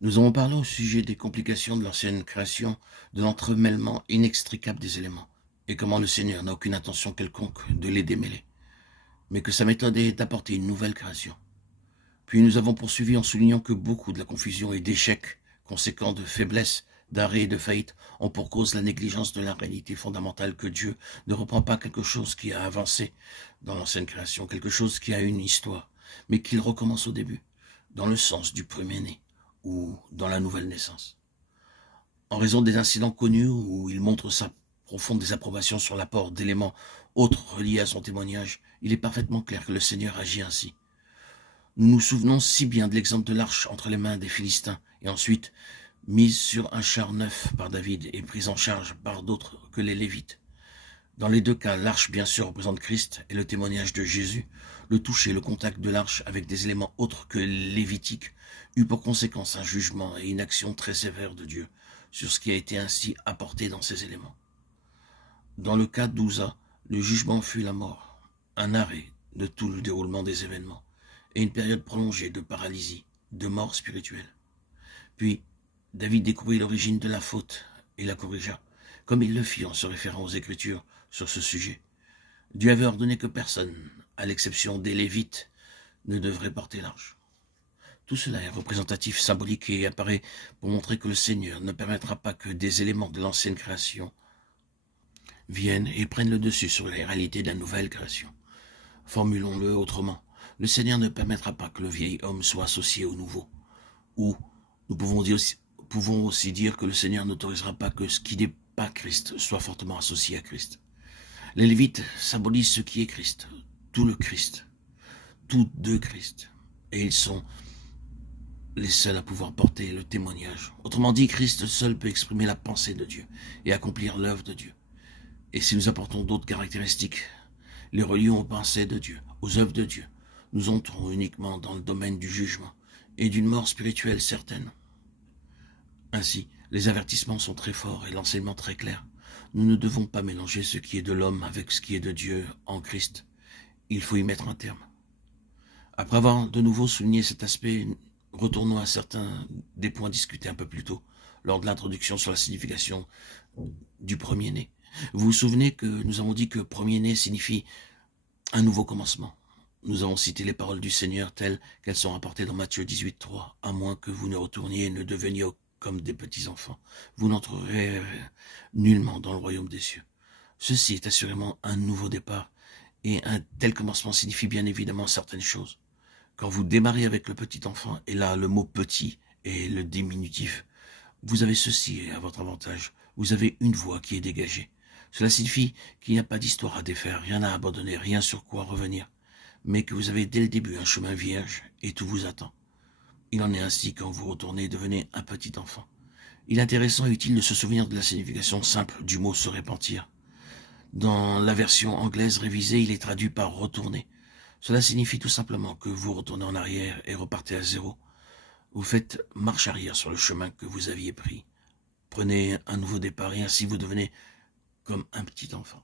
Nous avons parlé au sujet des complications de l'ancienne création, de l'entremêlement inextricable des éléments, et comment le Seigneur n'a aucune intention quelconque de les démêler, mais que sa méthode est d'apporter une nouvelle création. Puis nous avons poursuivi en soulignant que beaucoup de la confusion et d'échecs conséquents de faiblesse, d'arrêt et de faillite ont pour cause la négligence de la réalité fondamentale que Dieu ne reprend pas quelque chose qui a avancé dans l'ancienne création, quelque chose qui a une histoire, mais qu'il recommence au début, dans le sens du premier-né ou dans la nouvelle naissance. En raison des incidents connus où il montre sa profonde désapprobation sur l'apport d'éléments autres reliés à son témoignage, il est parfaitement clair que le Seigneur agit ainsi. Nous nous souvenons si bien de l'exemple de l'arche entre les mains des Philistins et ensuite mise sur un char neuf par David et prise en charge par d'autres que les Lévites. Dans les deux cas, l'arche bien sûr représente Christ et le témoignage de Jésus. Le toucher, le contact de l'arche avec des éléments autres que lévitiques eut pour conséquence un jugement et une action très sévère de Dieu sur ce qui a été ainsi apporté dans ces éléments. Dans le cas d'Ouza, le jugement fut la mort, un arrêt de tout le déroulement des événements et une période prolongée de paralysie, de mort spirituelle. Puis, David découvrit l'origine de la faute et la corrigea, comme il le fit en se référant aux Écritures sur ce sujet. Dieu avait ordonné que personne, à l'exception des Lévites, ne devrait porter l'arche. Tout cela est représentatif, symbolique et apparaît pour montrer que le Seigneur ne permettra pas que des éléments de l'ancienne création viennent et prennent le dessus sur les réalités de la nouvelle création. Formulons-le autrement. Le Seigneur ne permettra pas que le vieil homme soit associé au nouveau. Ou nous pouvons aussi dire que le Seigneur n'autorisera pas que ce qui n'est pas Christ soit fortement associé à Christ. Les Lévites symbolisent ce qui est Christ, tout le Christ, tout de Christ. Et ils sont les seuls à pouvoir porter le témoignage. Autrement dit, Christ seul peut exprimer la pensée de Dieu et accomplir l'œuvre de Dieu. Et si nous apportons d'autres caractéristiques, les relions aux pensées de Dieu, aux œuvres de Dieu, nous entrons uniquement dans le domaine du jugement et d'une mort spirituelle certaine. Ainsi, les avertissements sont très forts et l'enseignement très clair. Nous ne devons pas mélanger ce qui est de l'homme avec ce qui est de Dieu en Christ. Il faut y mettre un terme. Après avoir de nouveau souligné cet aspect, retournons à certains des points discutés un peu plus tôt, lors de l'introduction sur la signification du premier-né. Vous vous souvenez que nous avons dit que premier-né signifie un nouveau commencement. Nous avons cité les paroles du Seigneur telles qu'elles sont rapportées dans Matthieu 18,3. À moins que vous ne retourniez et ne deveniez comme des petits-enfants, vous n'entrerez nullement dans le royaume des cieux. Ceci est assurément un nouveau départ, et un tel commencement signifie bien évidemment certaines choses. Quand vous démarrez avec le petit enfant, et là le mot petit est le diminutif, vous avez ceci à votre avantage. Vous avez une voie qui est dégagée. Cela signifie qu'il n'y a pas d'histoire à défaire, rien à abandonner, rien sur quoi revenir, mais que vous avez dès le début un chemin vierge et tout vous attend. Il en est ainsi quand vous retournez et devenez un petit enfant. Il est intéressant et utile de se souvenir de la signification simple du mot se repentir. Dans la version anglaise révisée, il est traduit par retourner. Cela signifie tout simplement que vous retournez en arrière et repartez à zéro. Vous faites marche arrière sur le chemin que vous aviez pris. Prenez un nouveau départ et ainsi vous devenez comme un petit enfant.